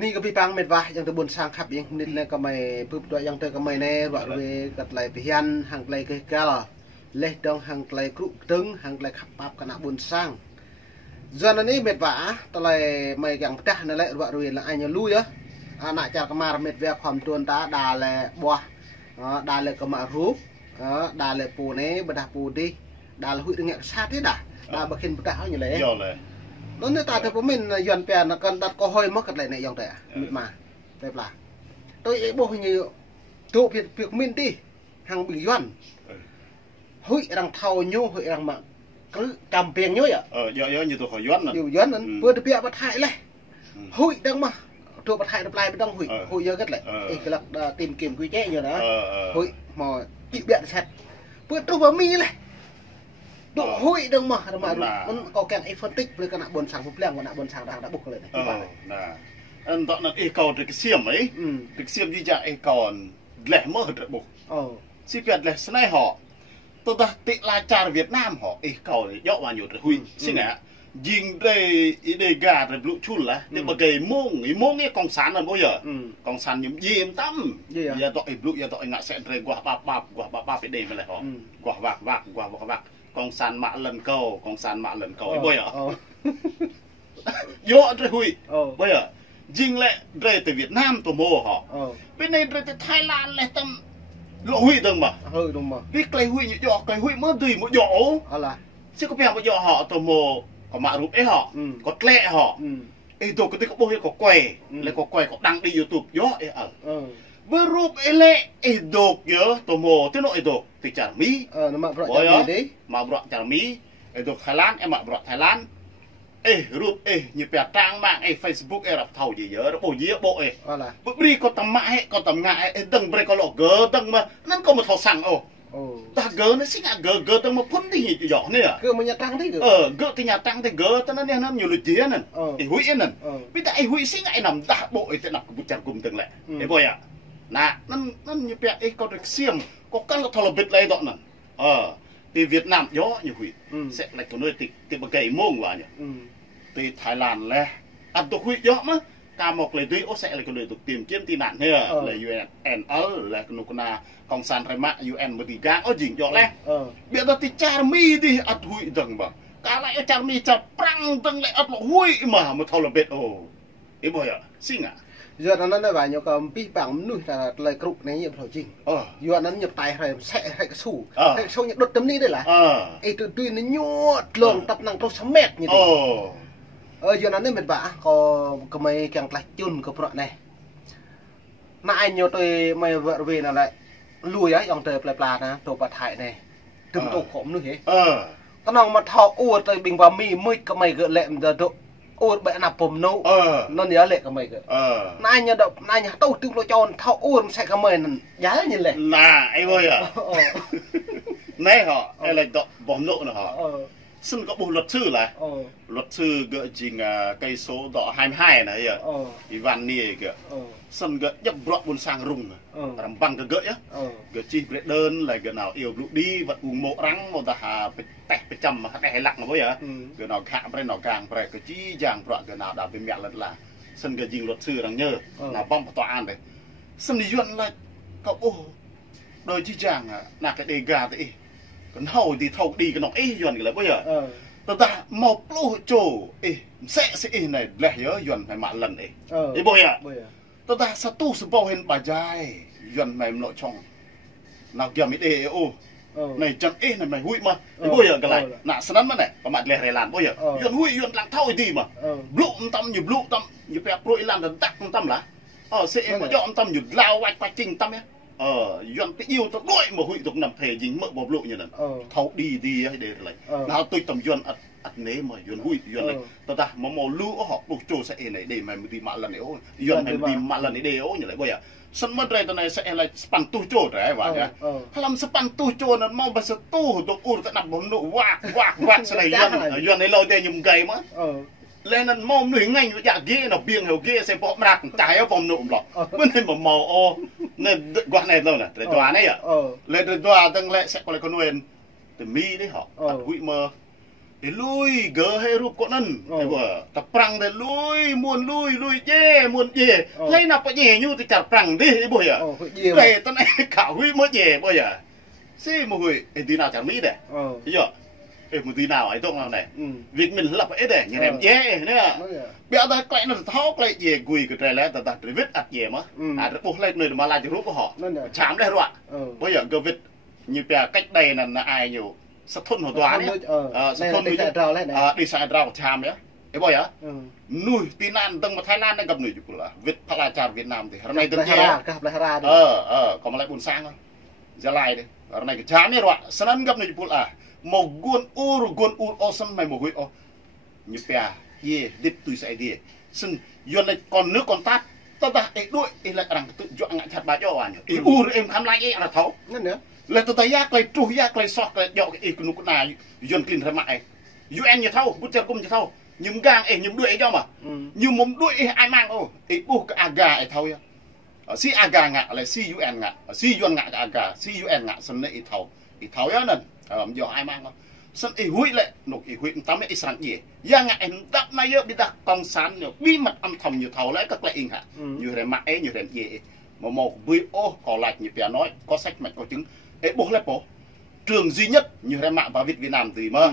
นี่ก็พี่ปังเม็ดวะยังตะบนสร้างขับยังนิดเนี่ยก็ไม่ปุ๊บตัวยังเตอก็ไม่แน่ว่าเวกัดไหลไปยันห่างไกลก็แก่ละเล็กดองห่างไกลกรุตึงห่างไกลขับปั๊บขณะบนสร้างส่วนอันนี้เม็ดวะตะไลไม่ยังพะนั่นแหละว่าเวละไอ้ยังลุยอะน่าจะก็มาเม็ดเวความตัวตาดาเลยบัวดาเลยก็มารูปดาเลยปูนี้บดาปูดิดาเลยหุ่ยดึงเงี้ยชาติด่าดาบักเห็นพะอย่างไรนั่นเนี่ยตาเธอผมมินย้อนเปลี่ยนกันตัดก็ห้อยมักกันเลยในยองแต่มิดมาได้ปลาตัวไอ้บ่อยตัวเพียกมินที่hàng bịย้อนหุ้ยรังเทาโย่หุ้ยรังมาcứ cầm tiền nhối à do như tôi hỏiย้อนnhiềuย้อนnữa vừa được bịa bắt hại nàyหุ้ยđang màตัวbắt hại đập lại bên trongหุ้ยหุ้ยเยอะcái lại cái là tìm kiếm quy chế như đóหุ้ยmà bị bịa sạch vừa tôi vào mi này độ hội đừng mà nó có kèm ấy phân tích với cái nạn buồn sàng phục leng và nạn buồn sàng đang đã buộcเลยนะอันตอนนั้นไอ้ก่อนcái xiêm ấy cái xiêm như vậyไอ้ก่อนแหลมเมื่อระบุสิเกิดแหลมสไนhọตัวติลาจารViệt Nam họไอ้ก่อนย่อมาอยู่หุ่ยสิไงยิงได้ได้กาได้บลูชุนละเนี่ยมาเกยม่งเนี่ยกองสารนั่นบ่เหรอกองสารยิ้มยิ้มตั้มอย่าต่อไอ้บลูอย่าต่อไอ้งะแสนเลยกว่าบ้าไปเดย์ไปเลยhọกว่าวักcon san mạ lần cầu con san mạ lần cầu bây giờ dọ rồi hui bây giờ dinh lệ rơi từ Việt Nam từ mồ họ bên này rơi từ Thái Lan lệ tâm lộ hui đừng mà biết cây hui như dọ cây hui mới tùy một dọ chứ có phải một dọ họ từ mồ có mạ rụp ấy họ có lẹ họ ấy tôi cái bôi có quầy lại có quầy có đăng đi YouTube dọ ấy ở bơ rụp ấy lệ ấy đột nhớ từ mồ thế nội đột thì chả mỹ mà bọt chả mỹ ấy đột Thái Lan em mà bọt Thái Lan ấy rụp ấy như bè trang mạng ấy Facebook ấy đọc thầu gì nhớ bộ gì bộ ấy bữa đi có tầm mã ấy có tầm ngại ấy đừng bê có lộ gỡ đừng mà nó có một thầu sẵn ta gỡ nó xích gỡ đừng mà phun thì gì nhỏ này à gỡ mà nhà trang thế gỡ thì nhà trang thì gỡ cho nó nên nó nhiều lịch chế nè thì hủy nè bây giờ hủy xích ngại nằm đá bộ ấy sẽ nằm một chặt cùng từng lệ cái bồi à nè nó như bè ấy có được xiêm có căn có thầu là bịt lấy dọn nè thì Việt Nam gió như hủy sẽ lại có nơi thì mà gầy mông vào nhỉ thì Thái Lan là ăn tục hủy gió mà cả một lời tuy sẽ là có nơi tục tìm kiếm tị nạn here là UNL là cái nút na công sản phải mạng UN một tí gang ở dình gió lẽ bây giờ thì cha mi đi ăn hủy đằng mà cả lại cha mi cha prang đằng lại ăn hủy mà một thầu là bịt ấy bây giờ xin à giờ nó nói bài nhiều cầm pi bằng nuôi là lời cục này nhiều thầu chỉnh giờ nó nhập tài hay sẽ hay cái sủ hay sau những đốt tấm ní đây là ấy tuy nó nhót lồng tập năng trong 6 mét như thế giờ nó nên mệt vả có mấy càng lại chun có bọn này mà anh nhiều tôi mày vợ về là lại lùi ấy dòng trời plà nè tổ bạt hại này từng tổ khổm nữa thế tao nói mà thọ ua tôi bình vào mi mới có mày gỡ lẹm giờ độ ua bẹ nạp bồm nâu nó nhớ lệ có mày gỡ nay nhà động nay nhà tao tương lo cho thọ ua sẽ có mày giá như lệ là ai ơi à này họ hay là động bồm nâu nữa họ xin có bộ luật sư là luật sư gỡ trình cây số đỏ 22 này à Ivan Nia kìa xin gỡ nhập đoạn buôn sang rung làm băng cái gỡ á gỡ chi để đơn là gỡ nào yêu lụ đi vật uống mộ răng một ta tẹtไปจำmà hay lặng mà bây giờ gỡ nào khạm bên nào càng phải cái chi giang đoạn gỡ nào đã bị mẹ lần là xin gỡ trình luật sư đang nhớ là bom tòa án đấy xin đi duyên là cậu ô đôi chi giang là cái đề gà thì còn hầu thì thầu đi cái nó ấy dần cái là bây giờ ta một lô chỗ sẽ này lẻ nhớ dần phải mạng lần ấy đấy bây giờ ta sao tu sự bao hình bà dài dần này nội trong nào kia mới đề ô này chân ấy này mày hụi mà bây giờ cái này nã sẵn mà này có mặt lẻ làm bây giờ dần hụi dần lặng thâu thì mà lụm tâm như bẹp rụi làm được tắc tâm lá sẽ có dọn tâm như lao quạch quạch trình tâm nhé dọn cái yêu tao đuổi mà hụi tục nằm thể dính mỡ bột lộ như này thâu đi hay để lại nào tôi tầm dọn ắt nế mà dọn hụi dọn này tao ta mà mò lũ họ buộc trôi sẽ này để mày đi mạ lần này ô dọn mày đi mạ lần này để ô như này bây giờ sân mất đây tao này sẽ là span tu trôi đấy bạn nhá làm span tu trôi nó mau bây giờ tu tụi u tao nằm bấm nụ vạc sẽ này dọn này lâu đây nhầm gầy mà lên là mồm nổi ngay như dạ ghê nó biếng hiểu ghê sẽ bỏ rạc trái ở vòng nụm lọ bên này mà màu ô nên quạt này rồi nè để tòa này à lên để tòa tăng lệ sẽ có lại con nuôi từ mi đấy họ hụi mơ lui gỡ hay rụp con nân tập prang để lui muôn dê lấy nào phải dê như thì chặt prang đi bây giờ cái tao này khảo huy mới dê bây giờ xí một người tí nào chẳng mỹ đấy bây giờ một tí nào ấy tốt nào này việc mình lập ấy để như em dê nữa bây giờ cái nó tháo cái dê quỳ cái trái lá ta viết ắt dê mà buộc lên người mà lại thì rút của họ chạm đây rồi bây giờ cái viết như bây cách đây là ai nhiều sắp thôn hoàn toàn nhé, sắp thôn đi sai rau chàm nhé, cái bồi á, nuôi tin ăn từng mà Thái Lan đang gặp nuôi chụp là Việt Palachar Việt Nam thì hôm nay từng kia, còn mà lại buồn sang thôi, gia lai đi, hôm nay cái chám nhé rồi, sân ăn gặp nuôi chụp là một guôn ur awesome mày một huy ô, như bè, ye, dip tui sai đi, sân yuan này còn nước còn tát, ta đuổi, lại rằng tự chọn ngại chặt bà cho anh, ur em tham lại là thấu, là tôi thấy yak lại tru yak lại sọt lại dọ cái nụ cái này dồn kinh ra mại UN như thâu bút chân cung như thâu nhưng gang nhưng đuổi cho mà nhưng mồm đuổi ai mang ô bu cái aga thâu ya si aga ngạ lại si UN ngạ si UN ngạ aga si UN ngạ sân này thâu ya nè do ai mang không sân hủy lại nụ hủy tắm lại sang gì ya ngạ em đắp này bị đặt tòng sán nhiều bí mật âm thầm như thâu lại các lại in hả như thế mãi như thế gì mà một video còn lại như bè nói có sách mạch có chứng ấy bố lại bố trường duy nhất như thế mạng và Việt Nam gì mà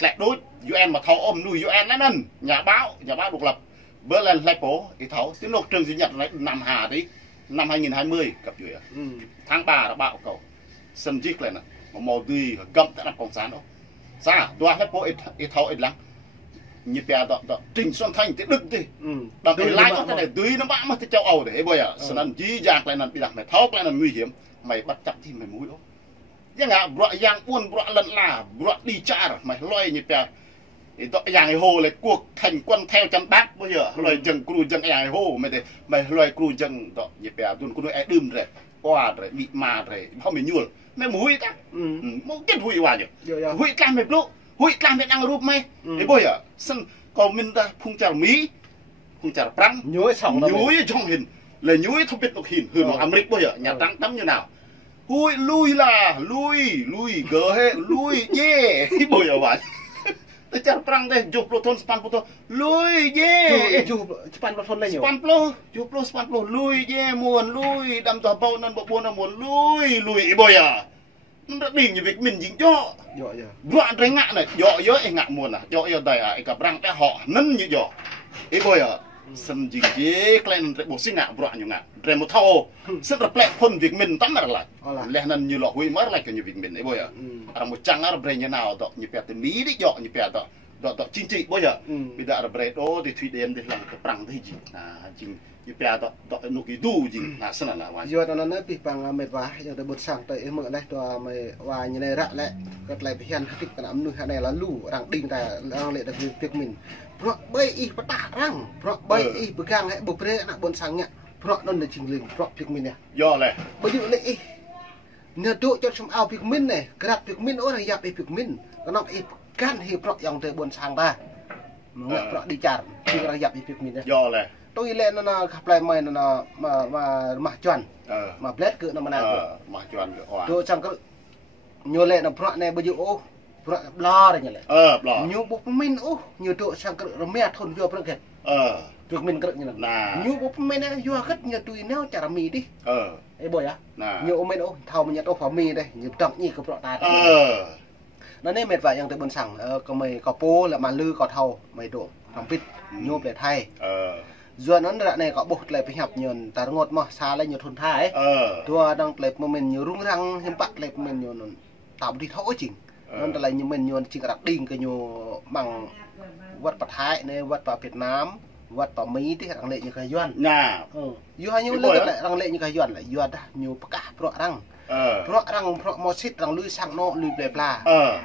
lại đối UN mà thấu ôm nuôi UN lấy nân nhà báo độc lập bữa lên lại bố thì thấu tiếng lộc trường duy nhất lấy Nam Hà đấy năm 2020 gặp gì tháng 3 đã bạo cầu sân chiếc lên mà màu tươi cầm tại nằm cộng sản đó sao đoán lại bố ít thấu ít lắm như bè đó Trình Xuân Thanh thì đứt đi đằng cái lái có cái này tươi nó bã mà cái châu Âu để bây giờ sân ăn chí giang lại nằm bị đặt mày thấu lại nằm nguy hiểm mày bắt chặt thì mày mũi đó, nhưng mà bọa giang uốn bọa lần là bọa đi cha rồi mày loay như thế, thì tọa giang hồ lại cuộc thành quân theo chân bác bây giờ loay chân cừu chân giang hồ mày loay cừu chân tọa như thế, tuần cừu ai đâm rồi, qua rồi bị mà rồi, không bị nhuộm, mày mũi ta, mũi chết hủy hoài rồi, hủy cam mày lỗ, hủy cam mày ăn rúp mày, thế bây giờ sân còn mình ta phun trào Mỹ, phun trào Trắng, nhúi trong hình là nhúi không biết đọc hình hừ nó Americ bây giờ nhà Trắng tắm như nào ui lui gỡ hết lui yeah bây giờ vậy tôi chặt Trắng đây chụp thôn span photo lui yeah chụp span thôn này nhiều span plo lui yeah muôn lui đâm tòa bao nên bộ buôn là muôn lui bây giờ nó đã đỉnh như việc mình dính cho đoạn trái ngạ này dọ ấy ngạ muôn à dọ đây ai cả Trắng cái họ nân như dọ ấy bây giờ sân gì chế klen bộ sinh ngạ bọa nhiều ngạ rồi một thao rất là plek phân việc mình tắm mà lại lẽ nên như lọ huy mất lại cái như việc mình đấy bây giờ một trăng ở đây như nào đó như bè từ Mỹ đấy dọ như bè đó chính trị bây giờ bây giờ ở đây đó thì Thụy Điển thì làm cái prang thế gì chính như bè đó nụ kỳ du gì sân là vậy giờ nó nói bị bằng mệt vả giờ tôi bật sang tới mượn đây tôi mày và như này rạ lại cái lại hiện cái cái nắm nuôi này là lù rằng đinh ta đang lệ đặc việc mìnhเพราะใบอีประตารังเพราะใบอีประกางให้บุปเพนะบนสังเนี่ยเพราะนั่นเลยจริงเลยเพราะพิกมินเนี่ยย่อเลยไปอยู่เลยเนี่ยตัวจดสมเอาพิกมินเนี่ยกระดาษพิกมินโอ้ยอยากไปพิกมินก็น้องอีการเหตุเพราะอย่างเธอบนสังบ้าเนี่ยเพราะดีจัดที่เราอยากไปพิกมินเนี่ยย่อเลยตัวอีเล่นนั่นนะขับไล่ไม่นั่นนะมาจวนมาเบลดเกิดนั่นมันนะมาจวนเกิดอ่ะตัวจังก็โยเล่นนะเพราะเนี่ยไปอยู่โอ้เพราะบลออะไรอย่างเงี้ยยูบุปมินโอ้ยูตัวสังกัดเราไม่ทนยูประเกตตัวมินกัดอย่างนั้นยูบุปมินเนี่ยยูกัดยูตัวนี้จะรามีดิไอ้บ่อยอ่ะยูมินโอ้เท่ามันยังต้องพอมีได้ยูจับนี่ก็เพราะตานั่นนี่เม็ดว่าอย่างแต่บนสั่งก็ไม่ก็โป้แล้วมาลือก็เท่าไม่โดทำพิษยูเปลี่ยนไทยส่วนนั้นระnàyก็บุกเลยไปหับเงินแต่งดมาซาเลยยูทนท้ายตัวดังเล็บมันยูรุ่งรังเห็นปะเล็บมันยูนั่นตามที่เท่าจริงนั่นแต่ไรnhư mình nhon chỉ đặt đinh cái nhô bằng vật bát thái này vật vào Việt Nam vật vào Mỹ thì đằng lệ như cái yuan yuan như lên lại đằng lệ như cái yuan lại yuan đó nhiều cả pro răng pro mò xít đằng lui sang nọ lui bẹp là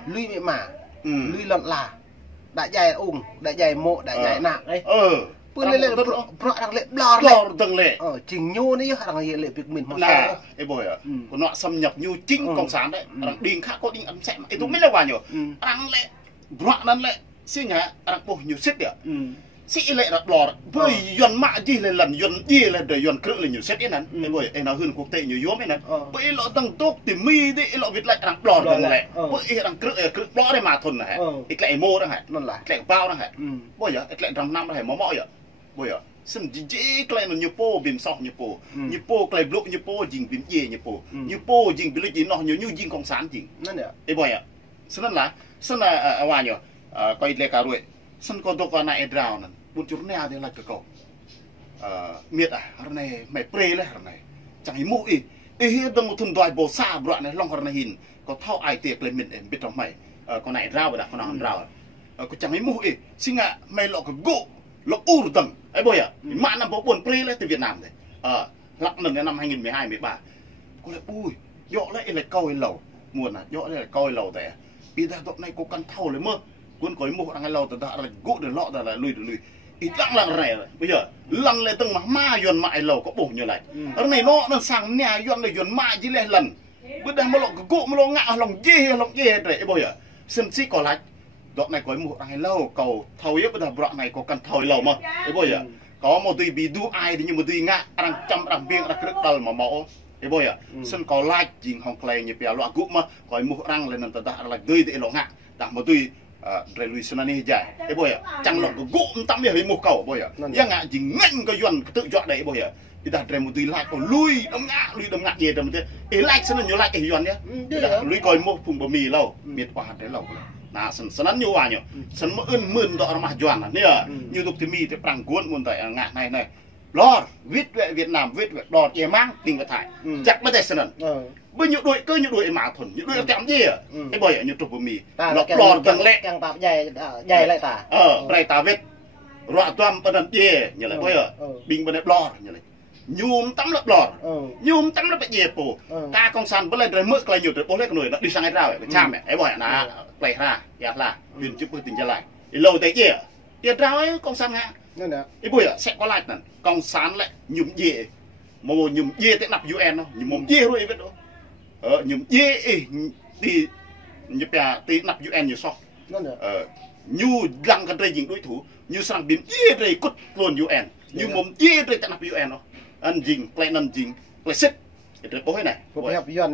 lui mẹ mà lui lợn là đại dài ung đại dài mộ đại dài nặng đấy bữa lên pro đằng lệ blor đằng lệ chỉnh nhô đấy đằng lệ việc mình mà là cái bồi à của nọ xâm nhập như chính cộng sản đấy đằng đinh khác có đinh ấm xem tôi biết là bao nhiêu đằng lệ pro đằng lệ xin nhá đằng bồi nhiều xít đấy sĩ lệ đặt lò với yuan mạ gì là lần yuan gì là để yuan cự là nhiều xét thếนั้นbởi vì nó hơn quốc tế nhiều yếu thế này bởi lọ tăng tốt thì mi đi lọ việt lại đang lò đang lệ bởi đang cự lọ đây mà thuần này ít lại mô đó hả lại bao đó hả bây giờ ít lại trăm năm đó hả mỏ vậy bây giờ xin chỉ cái nó nhiều po bìm sọc nhiều po cái lục nhiều po dình bìm dê nhiều po dình bìm gì nó nhiều dình công sản dìnhนั่นเนี่ย ไอ้บ่อยอ่ะฉะนั้นล่ะฉะนั้นว่าอยู่ไปเลยการด้วยฉะนั้นก็ตกว่าในไอ้ดาวนั่นบุญจุดแนวเดียวละก็เมียดอ่ะอะไรไม่เปรย์เลยอะไรจังไอ้มุ้ยไอ้เฮียดงทุนดอยโบซาบระในล่องอะไรหินก็เท่าไอเตียกเลยมิดเอ็นบิดทำไมก็ในดาวไปละคนนั้นดาวก็จังไอ้มุ้ยสิงะไม่หลอกก็โก้หลอกอู่ตังไอ้บ่อยอ่ะมาน้ำบ่บนเปรย์เลยที่เวียดนามเลยหลักหนึ่งในnăm 2012 13ก็เลยอุ้ยเยอะเลยไอ้เลยเก้าไอ้เหล่าnguồn là nhọ đây là coi lầu tại bây giờ đoạn này có căn thauเลยmơ cuốn cối một đang lầu tại là gỗ để lọ là lùi ít lăng là này bây giờ lăng lại từng mà ma yuan mại lầu có bổ như này ở này nó sang nhà yuan này yuan mại chỉ lên lần bữa đây mà lọ gỗ mà lọ ngạ lòng dê để bây giờ xem chỉ có lại đoạn này có một đang lầu cầu thầu ấy bây giờ đoạn này có căn thau lầu mà bây giờ có một tuy bị đu ai thì nhưng mà tuy ngạ đang chăm đang biếng đang rất đau mà mỏไอ้บ่อยอ่ะซึ่งก็ไล่ยิงของเพลงเนี่ยเปียหลอกกุ๊บมาคอยมุกรังเลยนั่นแต่อะไรด้วยแต่หลอกงะแต่มาด้วยเรลุยสนานี่ใหญ่ไอ้บ่อยอ่ะจังหลอกกุ๊บตั้มเนี่ยให้มุกเก่าบ่อยอ่ะยังงะยิงเงินก็ย้อนtự dọa đấyบ่อยอ่ะที่แต่เรมุด้วยไล่ก็ลุยดำงะเย่ดำเตไอ้ไล่สนั่นอยู่ไล่ไอ้ย้อนเนี่ยลุยคอยมุกพุ่งบะหมี่เราเมียดกว่าได้เราน่ะสนั่นอยู่ว่าเนี่ยสนมาอื่นมื่นต่อมาย้อนเนี่ยอยู่ตุกที่มีที่ปรังกวนมุนแต่งะในลอวิทย์เวียดนามวิทย์ดอดเยี่ยมั่งติงกระถ่ายจักไม่ได้สนั่นเมื่อหยุดด้วยก็หยุดด้วยไอ้หมาทนหยุดด้วยแต้มยี่ไอ้บ่อยหยุดตัวบะหมี่ลอดตังเละแกงปากใหญ่ไรตาไรตาวิทย์รอดตัวปนันเย่อย่างไรบ่อยบิงปนันลอดอย่างไรยูมตั้มลับลอดยูมตั้มลับไปเย่ปูตากองสันเมื่อไรเดินเมื่อไกลหยุดโบเล็กหน่อยดิฉันไอ้เราไปช่างไอ้บ่อยนะไปฮะอยากละยืนจุ๊บมือติงจะไรไอ้โลเตเย่เดี๋ยวเราไอ้กองสันฮะนั่นแหละไอ้บุ้ยอะแซกก็ไล่นั่นกองสารแหละหยุ่มเย่โมหยุ่มเย่แต่นับ UN เนาะหยุ่มเย่รู้ไอ้เว้ยหยุ่มเย่ตีหยุ่มตีนับ UN อยู่ซอกนั่นแหละยูลังกันเลยยิงด้วยถูยูสั่งบินเย่เลยกุดโดน UN ยูมุมเย่เลยแต่นับ UN เนาะอันยิงแปลนั่นยิงแปลเซ็ตไอ้เด็กโป้ให้ไหนผมอยากย้อน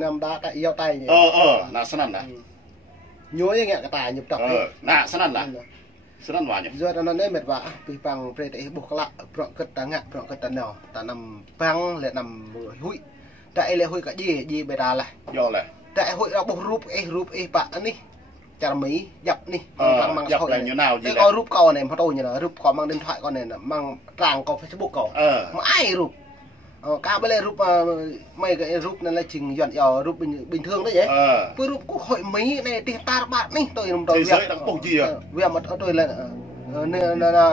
นำดาแต่เยี่ยวไตน่าสนั่นนะยัวยังไงกระต่ายหยุดตับน่าสนั่นละสนั่นว่าเนี่ยgiờ nó nói mệt vả vì bằng về để buộc lại bọn cất đá ngạ bọn cất đá nhỏ ta nằm băng lại nằm hụi tại lại hụi cả gì bề đà lại do lại tại hụi nó bốc rúp bạn đi chả mấy dập đi mang dập là như nào gì có rúp con này mà tôi như là rúp có mang điện thoại con này là mang tràng có Facebook có mà ai rúp cả bên này rúp mấy cái rúp này là trình dọn dò rúp bình thường đấy vậy với rúp có hội mấy này thì ta bạn đi tôi làm tôi việc đang bốc gì à việc mà tôi là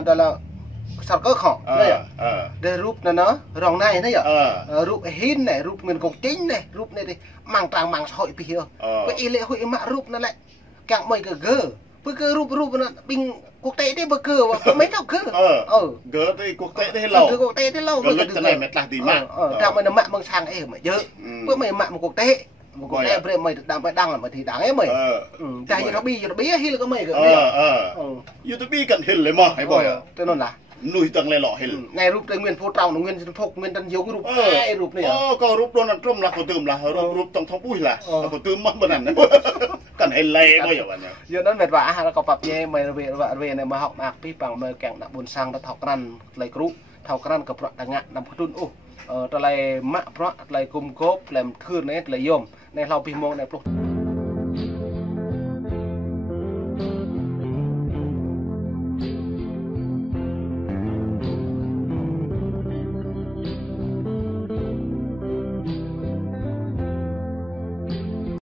đó là sao có khó đây để rúp là nó rong này đấy vậy rúp hin này rúp mình cục chính này rúp này thì mang tràng mang hội bây giờ vậy lệ hội mà rúp nó lại càng mấy cái gơ với cái rúp nó bình quốc tế đấy bơ cơ và mấy đâu cơ gơ đây quốc tế đấy lâu quốc tế đấy lâu rồi cái này mệt là gì mà trong mình mạng bằng sang ấy mà dơ với mày mạng một quốc tế một quốc tế về mày đang là mày thì đáng ấy mày tại vì nó bi hay là có mày cơ YouTube cần hình lấy mà hay bồi à cho nên là nuôi tầng lên lọ hình này rúp tây nguyên phố trồng nguyên phục nguyên tân yếu cái rúp ai rúp này có rúp đôn ăn trôm là có tươm là rúp tông thong bùi là có tươm mất bên này cần hình lệ bao giờ vậy giờ nó mệt vả hay là có bập dê mày về này mà học mạc pi bằng mày kẹng đã buồn sang đã thọc răn lấy rúp thọc rănกับระดังงะนำพุนตะไลมะเพราะไลกุมโกบแหลมคืนnàyไลยมในเราพิมพ์มองในปลุก